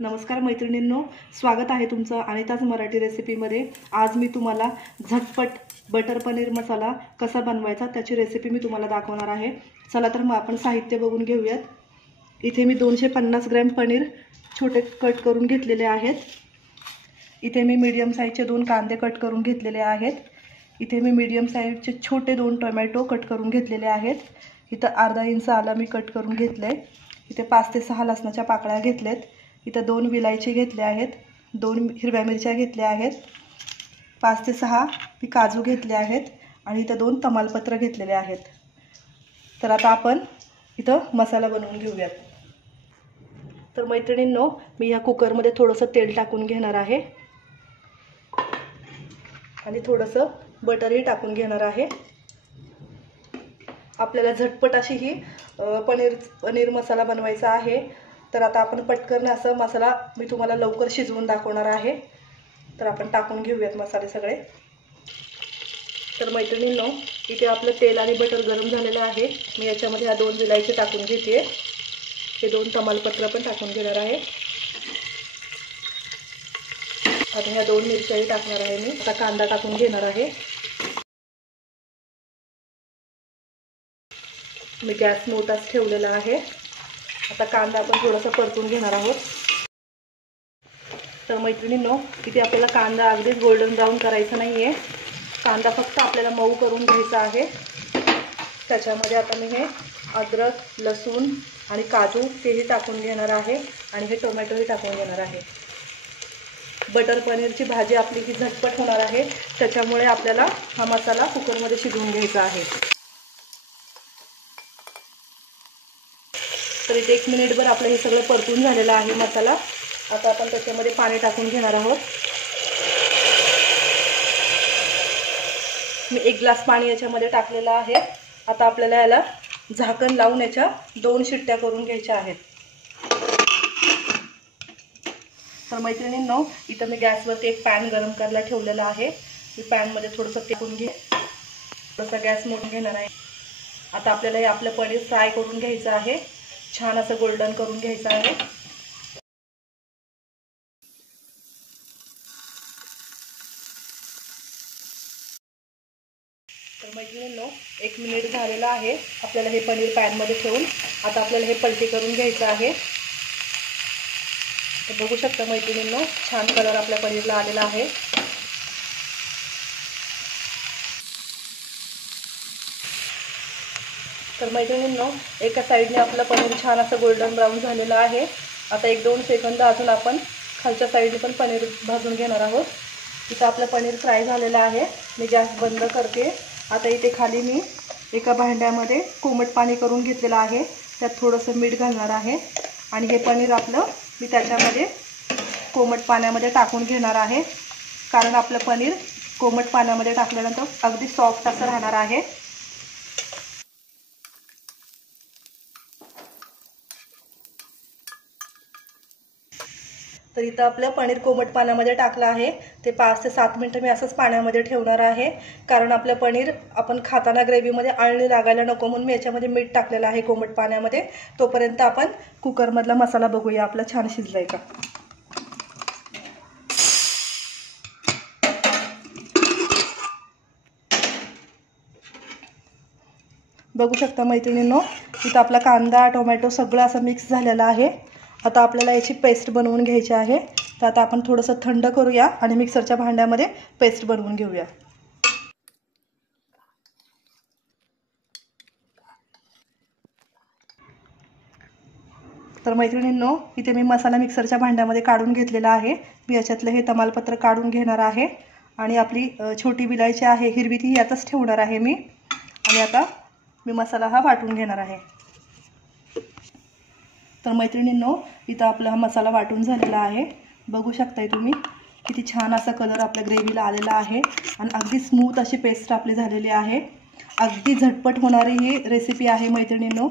नमस्कार मैत्रिणींनो, स्वागत आहे तुमचं अनिताज मराठी रेसिपीमध्ये। आज मी तुम्हाला झटपट बटर पनीर मसाला कसा बनवायचा त्याची रेसिपी मी तुम्हाला दाखवणार आहे। चला तर मग आपण साहित्य बघून घेऊयात। इथे मी 250 ग्रॅम पनीर छोटे कट करून घेतलेले आहेत। इथे मी मीडियम साइजचे 2 कांदे कट करून घेतलेले आहेत। इथे मी मीडियम साइजचे छोटे 2 टोमॅटो कट करून घेतलेले आहेत। इथे अर्धा इंच आलं मी कट करून घेतले। इथे 5 ते 6 लसणाच्या पाकळ्या घेतलेत। इथे 2 विलायची घेतले आहेत, 2 हिरव्या मिरच्या घेतल्या आहेत, 5 ते 6 मी काजू घेतले आहेत आणि इथे 2 तमालपत्र घेतलेले आहेत। तर आता आपण इथं मसाला बनवून घेऊयात। तर मैत्रिणींनो, मी या कुकरमध्ये थोडंसं तेल टाकून घेणार आहे आणि थोडंसं बटरही टाकून घेणार आहे। आपल्याला झटपट अशी ही पनीर मसाला बनवायचा आहे। तर आता आपण पटकन असा मसाला मी तुम्हाला लवकर शिजवून दाखवणार आहे। तर आपण टाकून घेऊयात मसाले सगळे। तर मैत्रिणींनो, इथे आपलं तेल आणि बटर गरम झालेलं आहे। मी याच्यामध्ये ह्या 2 विलायची टाकून घेते। हे 2 तमालपत्र पण टाकून घेणार आहे। आता ह्या 2 मिरच्याही टाकणार आहे मी। आता कांदा टाकून घेणार आहे। मी गॅस मोठाच ठेवलेला आहे। आता कांदा आपण थोडासा परतून घेणार आहोत। तर मैत्रिणींनो, इथे आपल्याला कांदा अगदीच गोल्डन ब्राउन करायचा नाहीये। कांदा फक्त आपल्याला मऊ करून घ्यायचा आहे। त्याच्यामध्ये आता मी हे अद्रक, लसूण आणि काजू तेही टाकून घेणार आहे आणि हे टोमॅटोही टाकून घेणार आहे। बटर पनीरची भाजी आपली ही झटपट होणार आहे, त्याच्यामुळे आपल्याला हा मसाला कुकरमध्ये शिजवून घ्यायचा आहे। तर इथे 1 मिनिटभर आपलं हे सगळं परतून झालेलं आहे मसाला। आता आपण त्याच्यामध्ये पाणी टाकून घेणार आहोत। मी 1 ग्लास पाणी याच्यामध्ये टाकलेलं आहे। आता आपल्याला याला झाकण लावून याच्या 2 शिट्ट्या करून घ्यायच्या आहेत। तर मैत्रिणींनो, इथं मी गॅसवरती एक पॅन गरम करायला ठेवलेला आहे। मी पॅनमध्ये थोडंसं टाकून थोडासा गॅस मोठून घेणार आहे। आता आपल्याला हे आपलं पनीर फ्राय करून घ्यायचं आहे। छान असं गोल्डन करून घ्यायचं आहे। तर मैत्रिणींनो, 1 मिनिट झालेला आहे। आपल्याला हे पनीर पॅनमध्ये ठेवून आता आपल्याला हे पलटी करून घ्यायचं आहे। तर बघू शकता मैत्रिणींनो, छान कलर आपल्या पनीरला आलेला आहे। तर मैत्रिणींनो, एका साईडने आपलं पनीर छान असं गोल्डन ब्राउन झालेलं आहे। आता 1-2 सेकंद अजून आपण खालच्या साईडने पण पनीर भाजून घेणार आहोत। इथं आपलं पनीर फ्राय झालेलं आहे। मी गॅस बंद करते। आता इथे खाली मी एका भांड्यामध्ये कोमट पाणी करून घेतलेलं आहे। त्यात थोडंसं मीठ घालणार आहे आणि हे पनीर आपलं मी त्याच्यामध्ये कोमट पाण्यामध्ये टाकून घेणार आहे, कारण आपलं पनीर कोमट पाण्यामध्ये टाकल्यानंतर अगदी सॉफ्ट असं राहणार आहे। तर इथं आपलं पनीर कोमट पाण्यामध्ये टाकलं आहे। ते 5 ते 7 मिनिटं मी असंच पाण्यामध्ये ठेवणार आहे, कारण आपलं पनीर आपण खाताना ग्रेव्हीमध्ये आळणी लागायला नको म्हणून मी याच्यामध्ये मीठ टाकलेलं आहे कोमट पाण्यामध्ये। तोपर्यंत आपण कुकरमधला मसाला बघूया आपला छान शिजलाय का। बघू शकता मैत्रिणींनो, इथं आपला कांदा टोमॅटो सगळं असं मिक्स झालेलं आहे। आता आपल्याला याची पेस्ट बनवून घ्यायची आहे। तर आता आपण थोडंसं थंड करूया आणि मिक्सरच्या भांड्यामध्ये पेस्ट बनवून घेऊया। तर मैत्रिणींनो, इथे मी मसाला मिक्सरच्या भांड्यामध्ये काढून घेतलेला आहे। मी याच्यातलं हे तमालपत्र काढून घेणार आहे आणि आपली छोटी विलायची आहे हिरवी ती यातच ठेवणार आहे मी। आणि आता मी मसाला हा वाटून घेणार आहे। तर मैत्रिणींनो, इथं आपला हा मसाला वाटून झालेला आहे। बघू शकताय तुम्ही किती छान असा कलर आपल्या ग्रेव्हीला आलेला आहे आणि अगदी स्मूथ अशी पेस्ट आपली झालेली आहे। अगदी झटपट होणारी ही रेसिपी आहे मैत्रिणींनो।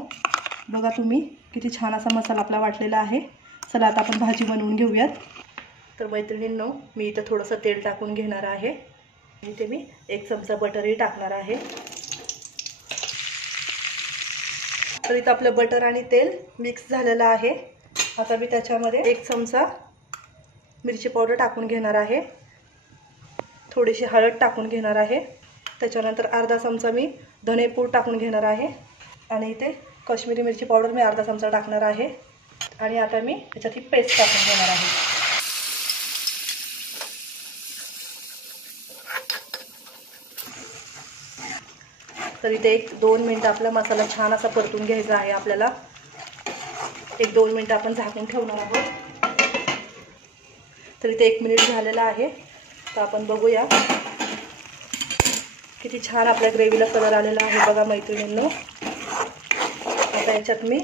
बघा तुम्ही किती छान असा मसाला आपला वाटलेला आहे। चला आता आपण भाजी बनवून घेऊयात। तर मैत्रिणींनो, मी इथं थोडंसं तेल टाकून घेणार आहे। इथे मी 1 चमचा बटरही टाकणार आहे। तर इथं आपलं बटर आणि तेल मिक्स झालेलं आहे। आता मी त्याच्यामध्ये 1 चमचा मिरची पावडर टाकून घेणार आहे, थोडीशी हळद टाकून घेणार आहे, त्याच्यानंतर अर्धा चमचा मी धनेपूड टाकून घेणार आहे आणि इथे काश्मीरी मिरची पावडर मी अर्धा चमचा टाकणार आहे आणि आता मी त्याच्यात ही पेस्ट टाकून घेणार आहे। तर इथे 1-2 मिनिटं आपला मसाला छान असा परतून घ्यायचा आहे आपल्याला। 1-2 मिनिटं आपण झाकून ठेवणार आहोत। तर इथे 1 मिनिट झालेला आहे, तर आपण बघूया किती छान आपल्या ग्रेव्हीला कलर आलेला आहे बघा मैत्रिणींनो। आता याच्यात मी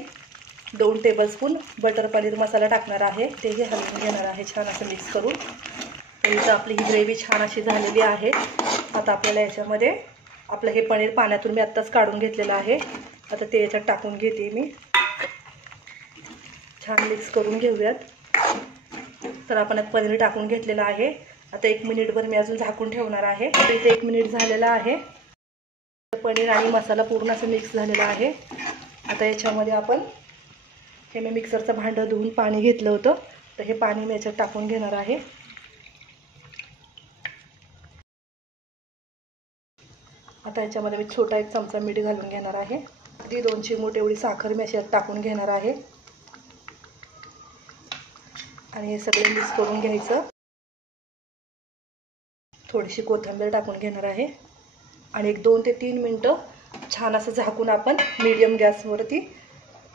2 टेबलस्पून बटर पनीर मसाला टाकणार आहे, तेही हलवून घेणार आहे छान असं मिक्स करून। तर इथं आपली ही ग्रेव्ही छान अशी झालेली आहे। आता आपल्याला याच्यामध्ये आपलं हे पनीर पाण्यातून मी आत्ताच काढून घेतलेलं आहे, आता ते याच्यात टाकून घेते मी, छान मिक्स करून घेऊयात। तर आपण आता पनीर टाकून घेतलेलं आहे, आता 1 मिनिटभर मी अजून झाकून ठेवणार आहे। तर इथे 1 मिनिट झालेला आहे, पनीर आणि मसाला पूर्ण असं मिक्स झालेला आहे। आता याच्यामध्ये आपण हे मी मिक्सरचं भांडं धुवून पाणी घेतलं होतं, तर हे पाणी मी याच्यात टाकून घेणार आहे। आता याच्यामध्ये मी छोटा 1 चमचा मीठ घालून घेणार आहे, अगदी 2 चिमूट एवढी साखर मी याच्यात टाकून घेणार आहे आणि हे सगळे मिक्स करून घ्यायचं। थोडीशी कोथिंबीर टाकून घेणार आहे आणि 1-2 ते 3 मिनिटं छान असं झाकून आपण मीडियम गॅसवरती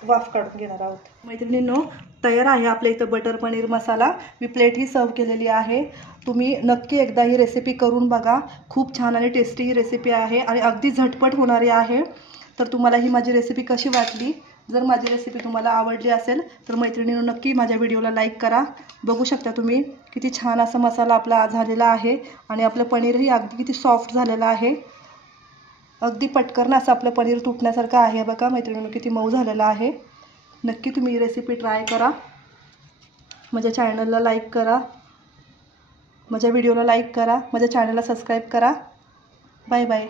वाफ काढून घेणार आहोत। मैत्रिणींनो, तयार आहे आपल्या इथं बटर पनीर मसाला। मी प्लेटही सर्व केलेली आहे, तुम्ही नक्की एकदा ही रेसिपी करून बघा, खूप छान आणि टेस्टी ही रेसिपी आहे आणि अगदी झटपट होणारी आहे। तर तुम्हाला ही माझी रेसिपी कशी वाटली? जर माझी रेसिपी तुम्हाला आवडली असेल तर मैत्रिणींनो नक्की माझ्या व्हिडिओला लाईक करा। बघू शकता तुम्ही किती छान असा मसाला आपला झालेला आहे आणि आपलं पनीरही अगदी किती सॉफ्ट झालेलं आहे, अगदी पटकन असं आपलं पनीर तुटण्यासारखं आहे बघा मैत्रिणींनो, किती मऊ झालेलं आहे। नक्की तुम्ही ही रेसिपी ट्राय करा, माझ्या चॅनलला लाईक करा, माझ्या व्हिडिओला लाईक करा, माझ्या चॅनलला सबस्क्राईब करा। Bye bye.